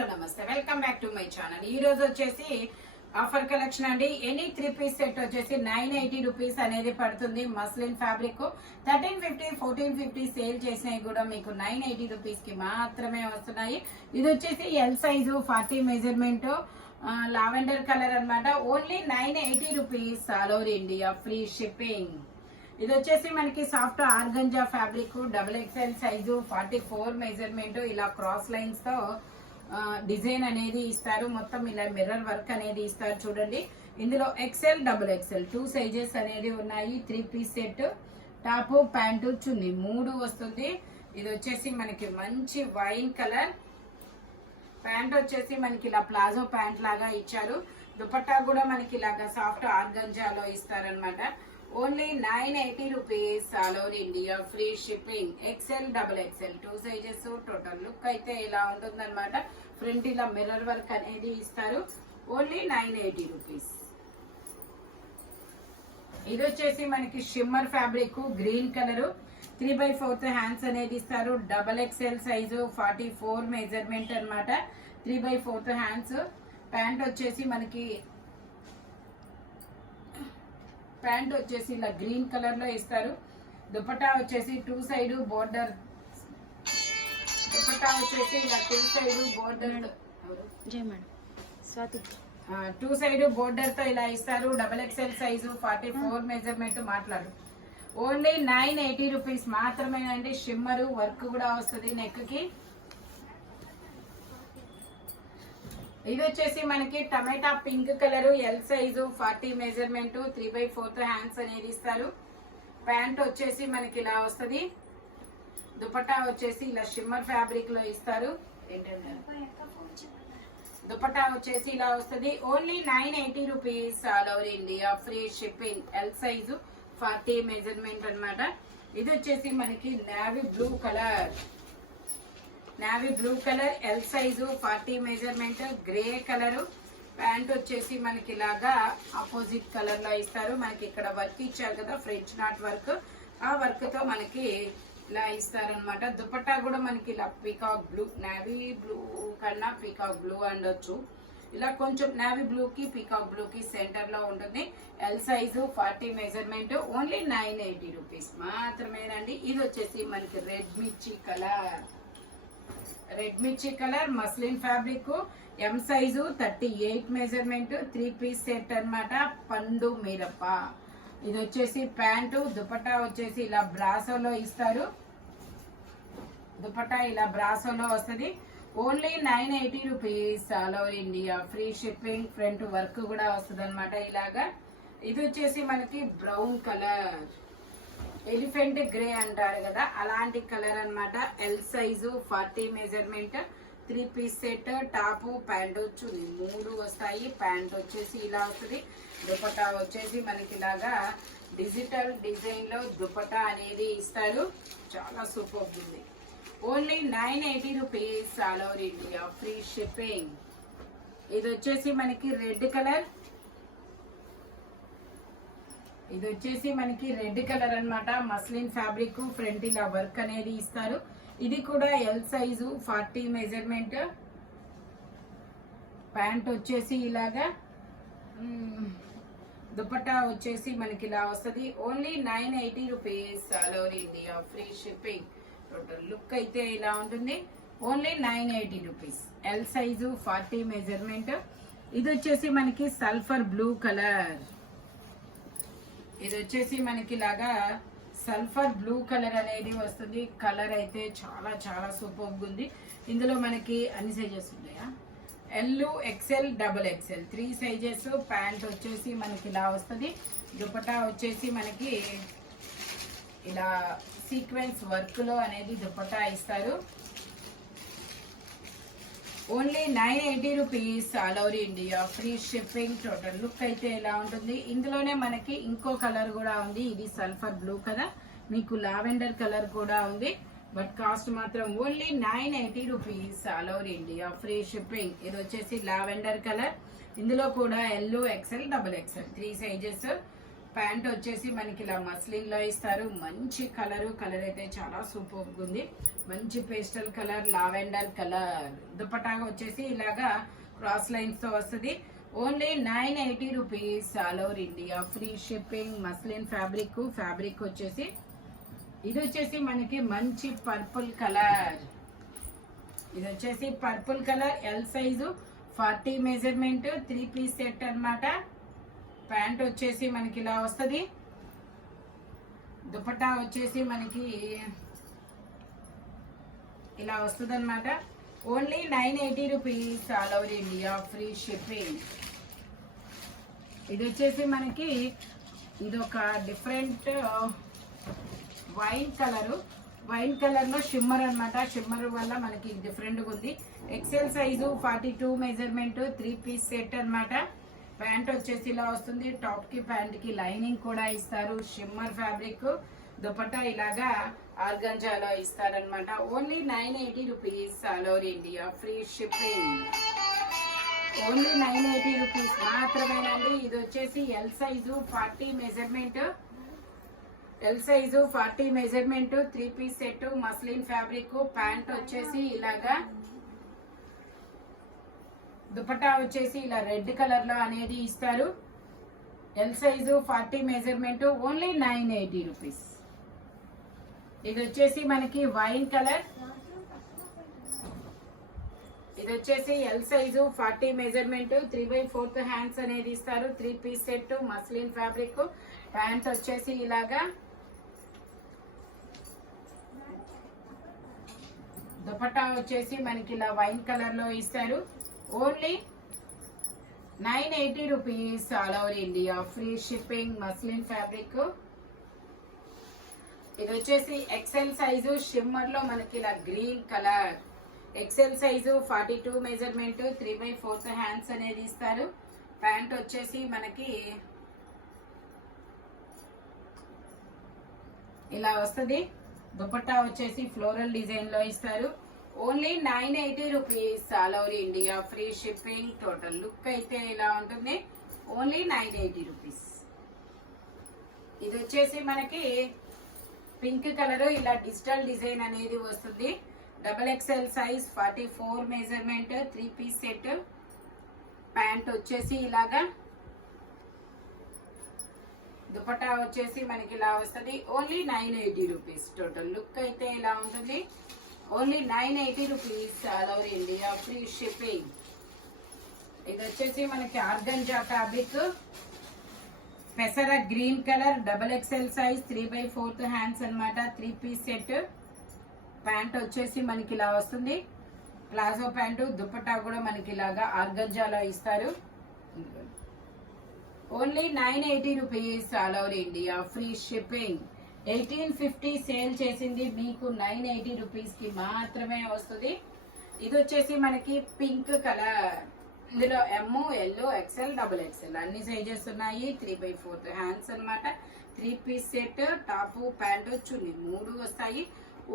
Hello నమస్తే, welcome back to my channel. ఈ రోజు వచ్చేసి ఆఫర్ కలెక్షన్ అండి. ఎనీ 3 పీస్ సెట్ వచ్చేసి 980 రూపీస్ అనేది పడుతుంది. మస్లిన్ ఫ్యాబ్రిక్ 1350 1450 సేల్ చేసినవి కూడా మీకు 980 రూపీస్ కి మాత్రమే వస్తున్నాయి. ఇది వచ్చేసి L size 40 measurement lavender colour అన్నమాట. Only 980 rupees all over India, free shipping. ఇది వచ్చేసి మనకి soft organza fabric XXL size 44 measurement. ఇలా క్రాస్ లైన్స్ తో డిజైన్ అనేది ఇస్తారు. మొత్తం ఇలా మిర్రర్ వర్క్ అనేది ఇస్తారు చూడండి. ఇందులో XL XXL 2 సైజెస్ అనేది ఉన్నాయి. 3 పీస్ సెట్, టాప్ ప్యాంటు చున్నీ 3 వస్తుంది. ఇది వచ్చేసి మనకి మంచి వైన్ కలర్. ప్యాంట్ వచ్చేసి మనకి ఇలా ప్లాజో ప్యాంట్ లాగా ఇచ్చారు. దుపట్టా కూడా మనకి ఇలాగా సాఫ్ట్ ఆర్గంజాలో ఇస్తారనమాట. Only 980 rupees all over India, free shipping. XL XXL 2 sizes. Total look అయితే ఇలా ఉంటుందన్నమాట. ఫ్రంట్ ఇలా మిర్రర్ వర్క్ అనేది ఇస్తారు. Only 980 rupees. ఇది వచ్చేసి మనకి shimmer fabric green colour, 3/4 hands అనేది ఇస్తారు. XXL సైజు 44 మెజర్మెంట్ అనమాట. 3/4 హ్యాండ్స్. ప్యాంట్ వచ్చేసి మనకి ఇలా గ్రీన్ కలర్ లో ఇస్తారు. దుపట్టా వచ్చేసి 2 సైడ్ బోర్డర్. దుపట్టా వచ్చేసి ఇలా 2 సైడ్ బోర్డర్. 2 సైడ్ బోర్డర్ తో ఇలా ఇస్తారు. XXL size 44 measurement. మాట్లాడు. ఓన్లీ 980 రూపీస్ మాత్రమేనండి. షిమ్మరు వర్క్ కూడా వస్తుంది నెక్ కి. ఇది వచ్చేసి మనకి tomato pink colour, L size 40 measurement, 3/4 hands అనేది ఇస్తారు. ప్యాంట్ వచ్చేసి మనకి ఇలా వస్తుంది. దుపట్టా వచ్చేసి ఇలా షిమ్మర్ ఫ్యాబ్రిక్ లో ఇస్తారు. దుపట్టా వచ్చేసి ఇలా వస్తుంది. Only 980 rupees all over India, free shipping. L size 40 measurement అనమాట. ఇది వచ్చేసి మనకి navy blue colour. L size 40 measurement, grey colour. Pant వచ్చేసి మనకి ఇలాగా ఆపోజిట్ కలర్ లో ఇస్తారు. మనకి ఇక్కడ వర్క్ ఇచ్చారు కదా, ఫ్రెంచ్ నాట్ వర్క్. ఆ వర్క్ తో మనకి ఇలా ఇస్తారు అనమాట. దుపట్టా కూడా మనకి ఇలా పీకాక్ బ్లూ, నేవీ బ్లూ కన్నా పీకాక్ బ్లూ అనొచ్చు. ఇలా కొంచెం నేవీ బ్లూ కి పీకాక్ బ్లూ కి సెంటర్ లో ఉంటుంది. L size 40 measurement. Only 980 rupees మాత్రమేనండి. ఇది వచ్చేసి మనకి రెడ్ మిర్చి colour muslin fabric, M size 38 measurement, 3 piece set అన్నమాట. పండు మిరప. ఇది వచ్చేసి ప్యాంటు. దుపట్టా వచ్చేసి ఇలా బ్రాసోలో ఇస్తారు. దుపట్టా ఇలా బ్రాసోలో వస్తుంది. Only 980 rupees all over India, free shipping. Front work కూడా వస్తుంది అనమాట ఇలాగా. ఇది వచ్చేసి మనకి బ్రౌన్ కలర్, ఎలిఫెంట్ గ్రే అంటారు కదా, అలాంటి కలర్ అన్నమాట. L size 40 measurement, 3 piece set, top pant చున్నీ 3 వస్తాయి. ప్యాంట్ వచ్చేసి ఇలా వస్తుంది. దుపట్టా వచ్చేసి మనకి ఇలాగా డిజిటల్ డిజైన్ లో దుపట్టా అనేది ఇస్తారు. చాలా సూపర్ ఉంది. Only 980 rupees all over India, free shipping. ఇది వచ్చేసి మనకి రెడ్ కలర్. అన్నమాట. మస్లిన్ ఫ్యాబ్రిక్, ఫ్రంట్ ఇలా వర్క్ అనేది ఇస్తారు. ఇది కూడా ఎల్ సైజు 40 మెజర్మెంట్. ప్యాంట్ వచ్చేసి ఇలాగా. దుపట్టా వచ్చేసి మనకి ఇలా వస్తుంది. Only 980 rupees all over India, free shipping. Total look అయితే ఇలా ఉంటుంది. Only 980 rupees. L size 40 measurement. ఇది వచ్చేసి మనకి సల్ఫర్ బ్లూ కలర్. ఇది వచ్చేసి మనకి ఇలాగా సల్ఫర్ బ్లూ కలర్ అనేది వస్తుంది. కలర్ అయితే చాలా చాలా సూపర్ ఉంది. ఇందులో మనకి అన్ని సైజెస్ ఉన్నాయా? L, XL XXL 3 sizes. Pant వచ్చేసి మనకి ఇలా వస్తుంది. దుపట్టా వచ్చేసి మనకి ఇలా సీక్వెన్స్ వర్క్ లో అనేది దుపట్టా ఇస్తారు. Only 980 rupees all over India, free shipping. Total look అయితే ఇలా ఉంటుంది. ఇందులోనే మనకి ఇంకో కలర్ కూడా ఉంది. ఇది సల్ఫర్ బ్లూ కదా, మీకు లావెండర్ కలర్ కూడా ఉంది. బట్ కాస్ట్ మాత్రం only 980 rupees all over India, free shipping. ఇది వచ్చేసి లావెండర్ కలర్. ఇందులో కూడా L, XL XXL 3 sizes. Pant వచ్చేసి మనకి ఇలా మస్లిన్ లో ఇస్తారు. మంచి కలర్ అయితే చాలా సూపర్ ఉంది. మంచి పేస్టల్ కలర్, లావెండర్ కలర్. దుపట్టాగా వచ్చేసి ఇలాగా క్రాస్ లైన్స్ తో వస్తుంది. Only 980 rupees, all over India free shipping. Muslin fabric వచ్చేసి ఇది వచ్చేసి మనకి మంచి పర్పుల్ కలర్. ఇది వచ్చేసి purple colour, L size 40 measurement, 3 piece set అన్నమాట. ప్యాంట్ వచ్చేసి మనకి ఇలా వస్తుంది. దుపట్టా వచ్చేసి మనకి ఇలా వస్తుంది అనమాట. Only 980 rupees, all over India free shipping. ఇది వచ్చేసి మనకి ఇదొక డిఫరెంట్ వైన్ కలర్ లో షిమ్మర్ అన్నమాట. షిమ్మర్ వల్ల మనకి డిఫరెంట్ గా ఉంది. XL size 42 measurement, 3 piece set అన్నమాట. ప్యాంట్ వచ్చేసి ఇలా వస్తుంది. టాప్ కి ప్యాంట్ కి లైనింగ్ కూడా ఇస్తారు. Shimmer fabric. దుపట్టా ఇలాగా ఆర్గంజాలో ఇస్తారనమాట. Only 980 rupees, all over India free shipping. Only 980 rupees మాత్రమేనండి. ఇది వచ్చేసి L size 40 measurement, 3 piece set, muslin fabric. Pant వచ్చేసి ఇలాగా, దుపట్టా వచ్చేసి ఇలా రెడ్ కలర్ లో అనేది ఇస్తారు. L size 40 measurement, only 980 rupees. ఇది వచ్చేసి మనకి వైన్ కలర్. ఇది వచ్చేసి ఎల్ సైజు 40 మెజర్మెంట్, 3/4 హ్యాండ్స్ అనేది ఇస్తారు. 3 piece set, muslin fabric. Pant వచ్చేసి ఇలాగా, దుపట్టా వచ్చేసి మనకి ఇలా వైన్ కలర్ లో ఇస్తారు. Only 980 rupees, all over India free shipping. Muslin fabric. ఇది వచ్చేసి ఎక్సెల్ సైజు షిమ్మర్ లో మనకి ఇలా green colour. XL size 42 measurement, 3/4 hands అనేది ఇస్తారు. ప్యాంట్ వచ్చేసి మనకి ఇలా వస్తుంది. దుపట్టా వచ్చేసి ఫ్లోరల్ డిజైన్ లో ఇస్తారు. Only 980 rupees, all over India free shipping. Total look అయితే ఇలా ఉంటుంది. Only 980 rupees. ఇది వచ్చేసి మనకి పింక్ కలర్, ఇలా డిజిటల్ డిజైన్ అనేది వస్తుంది. XXL size 44 measurement, 3 piece set. Pant వచ్చేసి ఇలాగా, దుపట్టా వచ్చేసి మనకి ఇలా వస్తుంది. Only 980 rupees. టోటల్ లుక్ అయితే ఇలా ఉంటుంది. Only 980 rupees, all over India free shipping. ఇది వచ్చేసి మనకి ఆర్గంజా ఫ్యాబ్రిక్, పెసర green colour, XXL size 3/4 hands అన్నమాట. 3 పీస్ సెట్. ప్యాంట్ వచ్చేసి మనకి ఇలా వస్తుంది. Palazzo pant. దుపట్టా కూడా మనకి ఇలాగా ఆర్గంజాలో ఇస్తారు. Only 980 rupees, all over India free shipping. 1850 sale చేసింది మీకు 980 రూపీస్ కి మాత్రమే వస్తుంది. ఇది వచ్చేసి మనకి పింక్ కలర్. ఇందులో ఎమ్, ఎల్, ఎక్సెల్, XXL అన్ని సైజెస్ ఉన్నాయి. 3/4 హ్యాండ్స్ అన్నమాట. 3 పీస్ సెట్, టాప్, ప్యాంటు, చున్నీ 3 వస్తాయి.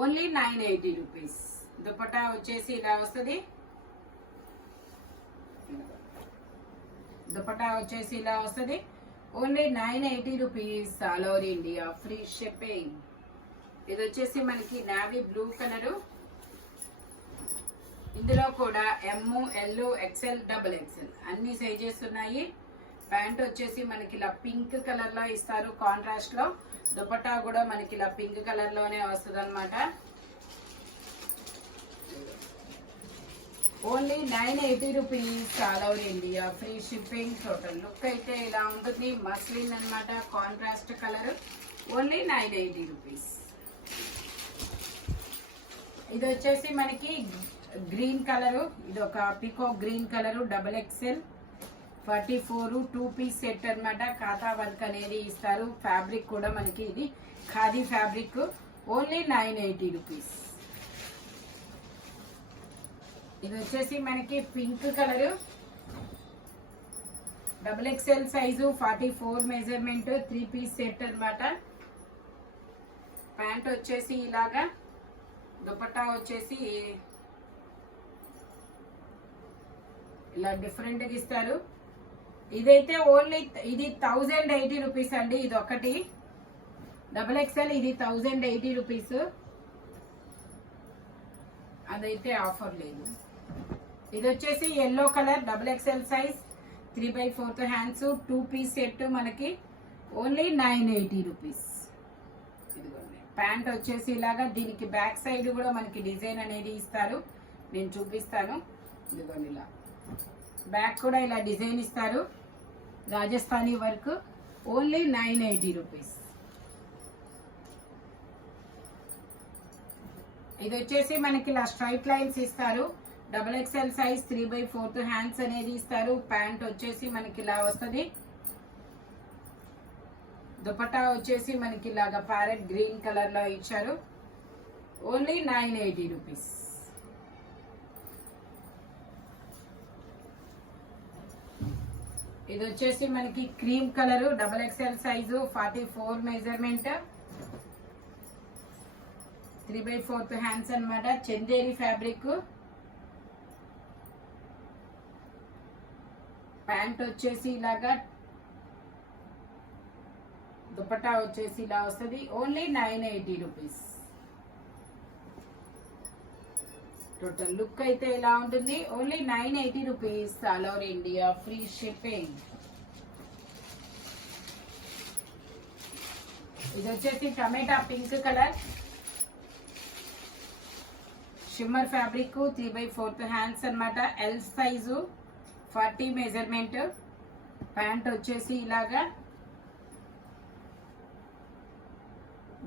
Only 980 rupees. దుపట్టా వచ్చేసి ఇలా వస్తుంది. దుపట్టా వచ్చేసి ఇలా వస్తుంది. Only 980 rupees, all over India free shipping. ఇది వచ్చేసి మనకి నావీ బ్లూ కలరు. ఇందులో కూడా ఎమ్, ఎల్, XXL, XXL అన్ని సైజెస్ ఉన్నాయి. ప్యాంట్ వచ్చేసి మనకి ఇలా పింక్ కలర్ లో ఇస్తారు, కాంట్రాస్ట్ లో. దుపట్టా కూడా మనకి ఇలా పింక్ కలర్ లోనే వస్తుంది అనమాట. Only 980 rupees, all over India free shipping. Total look అయితే ఇలా ఉంటుంది. మస్లిన్ అన్నమాట, కాంట్రాస్ట్ కలర్. Only 980 rupees. ఇది వచ్చేసి మనకి గ్రీన్ కలరు. ఇది ఒక పికో green colour, XXL 44 2 piece set అన్నమాట. ఖాతా వర్క్ అనేది ఇస్తారు. ఫ్యాబ్రిక్ కూడా మనకి ఇది ఖాదీ ఫ్యాబ్రిక్. Only 980 rupees. ఇది వచ్చేసి మనకి pink colour, XXL size 44 measurement, 3 piece set అన్నమాట. ప్యాంట్ వచ్చేసి ఇలాగా, దుపట్టా వచ్చేసి ఇలా డిఫరెంట్ గా ఇస్తారు. ఇదైతే ఓన్లీ ఇది 1080 రూపీస్ అండి. ఇది ఒకటి XXL, ఇది 1080 రూపీస్. అదైతే ఆఫర్ లేదు. ఇది వచ్చేసి yellow colour XXL size 3/4 hands 2 piece set మనకి ఓన్లీ 980 రూపీస్. ఇదిగోండి ప్యాంట్ వచ్చేసి ఇలాగా, దీనికి బ్యాక్ సైడ్ కూడా మనకి డిజైన్ అనేది ఇస్తారు, నేను చూపిస్తాను. ఇదిగోండి ఇలా బ్యాక్ కూడా ఇలా డిజైన్ ఇస్తారు, రాజస్థానీ వర్క్, ఓన్లీ 980 రూపీస్. ఇది వచ్చేసి మనకి ఇలా స్ట్రైట్ లైన్స్ ఇస్తారు, XXL సైజ్ 3/4 హ్యాండ్స్ అనేది ఇస్తారు. ప్యాంట్ వచ్చేసి మనకి ఇలా వస్తుంది. దుపట్టా వచ్చేసి మనకి ఇలాగా ప్యారెట్ గ్రీన్ కలర్ లో ఇచ్చారు, ఓన్లీ 980 రూపీస్. ఇది వచ్చేసి మనకి cream colour XXL size 44 measurement 3/4 hands అన్నమాట. చందేరి ఫ్యాబ్రిక్. ప్యాంట్ వచ్చేసి ఇలాగా, దుపట్టా వచ్చేసి ఇలా వస్తుంది, ఓన్లీ 980 రూపీస్. టోటల్ లుక్ అయితే ఇలా ఉంటుంది, only 980 rupees. All over India free shipping. ఇది వచ్చేసి tomato pink colour shimmer fabric 3/4 hands అన్నమాట. L size 40 measurement. ప్యాంట్ వచ్చేసి ఇలాగా,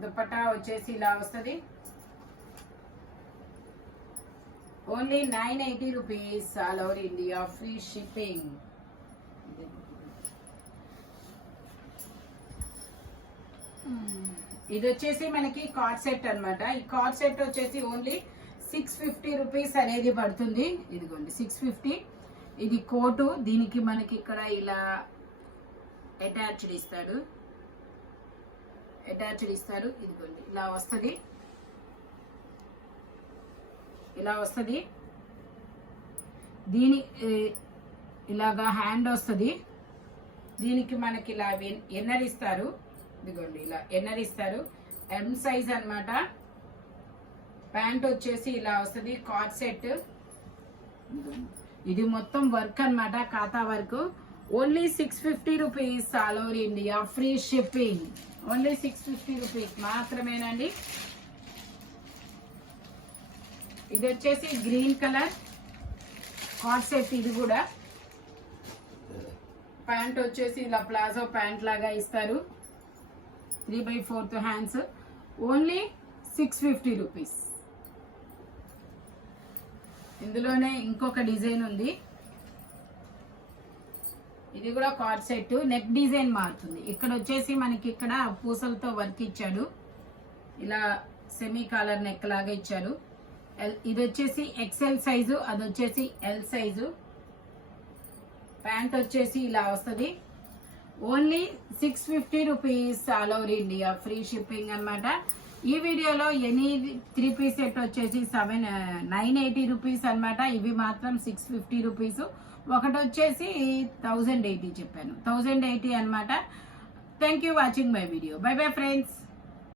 దుపట్టా వచ్చేసి ఇలా వస్తుంది, only 980 rupees. All over India free shipping. ఇది వచ్చేసి మనకి కార్డ్ సెట్ అన్నమాట. ఈ కార్డ్ సెట్ వచ్చేసి ఓన్లీ 650 రూపీస్ అనేది పడుతుంది. ఇదిగోండి 650. ఇది కోటు, దీనికి మనకి ఇక్కడ ఇలా అటాచ్డ్ ఇస్తాడు, ఇదిగోండి ఇలా వస్తుంది, దీని ఇలాగా హ్యాండ్ వస్తుంది, దీనికి మనకి ఇలా ఎన్నర్ ఇస్తారు, ఇదిగోండి ఇలా ఎన్నర్ ఇస్తారు. ఎం సైజ్ అన్నమాట. ప్యాంట్ వచ్చేసి ఇలా వస్తుంది, కార్డ్ సెట్. ఇది మొత్తం వర్క్ అన్నమాట, కాతా work. Only 650 rupees. All over India free shipping. Only 650 rupees మాత్రమేనండి. ఇది వచ్చేసి గ్రీన్ కలర్ కార్డ్ సెట్. ఇది కూడా ప్యాంట్ వచ్చేసి ఇలా ప్లాజో ప్యాంట్ లాగా ఇస్తారు, 3/4 హ్యాండ్స్, ఓన్లీ 650 రూపీస్. ఇందులోనే ఇంకొక డిజైన్ ఉంది, ఇది కూడా కార్డ్ సెట్. నెక్ డిజైన్ మారుతుంది. ఇక్కడ వచ్చేసి మనకి ఇక్కడ పూసలతో వర్క్ ఇచ్చాడు, ఇలా సెమీ కాలర్ నెక్ లాగా ఇచ్చారు. ఇది వచ్చేసి XL సైజు, అది వచ్చేసి L సైజు. ప్యాంట్ వచ్చేసి ఇలా వస్తుంది, only 650 rupees. All over India free shipping అన్నమాట. ఈ వీడియోలో ఎనీ 3 పీస్ సెట్ వచ్చేసి 980 రూపీస్ అన్నమాట. ఇవి మాత్రం 650 రూపీస్. ఒకటి వచ్చేసి 1080 చెప్పాను, 1080 అన్నమాట. Thank you watching my video. By bye friends.